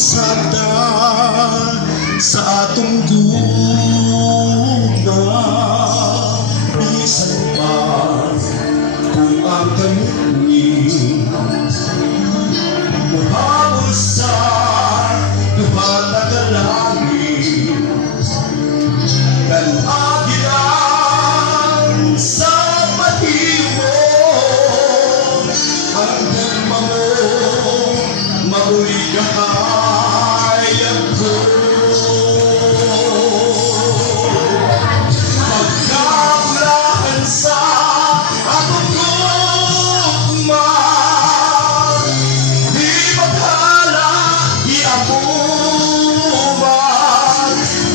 sakta sa atong gugma. Bisan pa kung ang kanunin muhabol sa duha na kalangit, nag-agilan sa pahiwon hanggang mamoy kahayag ko. Magkabulahan sa atong gugma, di maghala, iamuman,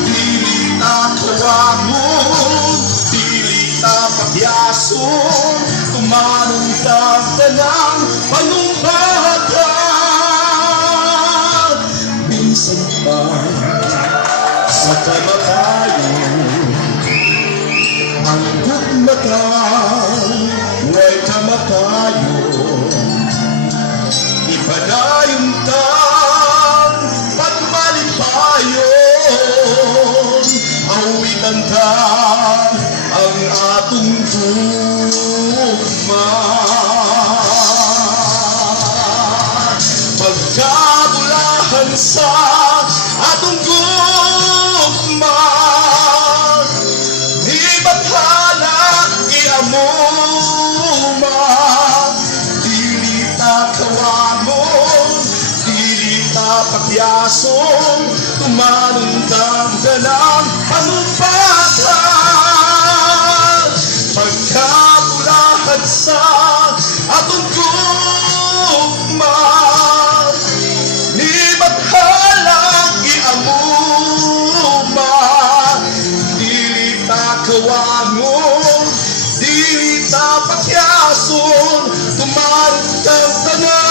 dili ta kawangon, dili ta pagyason, tumanong tanang panumpatan. Minsan pa sa kamatayon, ang gugmatay, huwag kamatayon. Ipadayon tan, pagmalipayon, awitan tan ang atong gugma. Pagkabulahan sa atong gugma, di bathala iamuma, dili ta kawangon, dili ta pagyason, tumanong damdalang panumpatan. Pagkabulahan sa atong gugma, di bathala iamuma, dili ta kawangon, dili ta pagyason, tumanong damdalang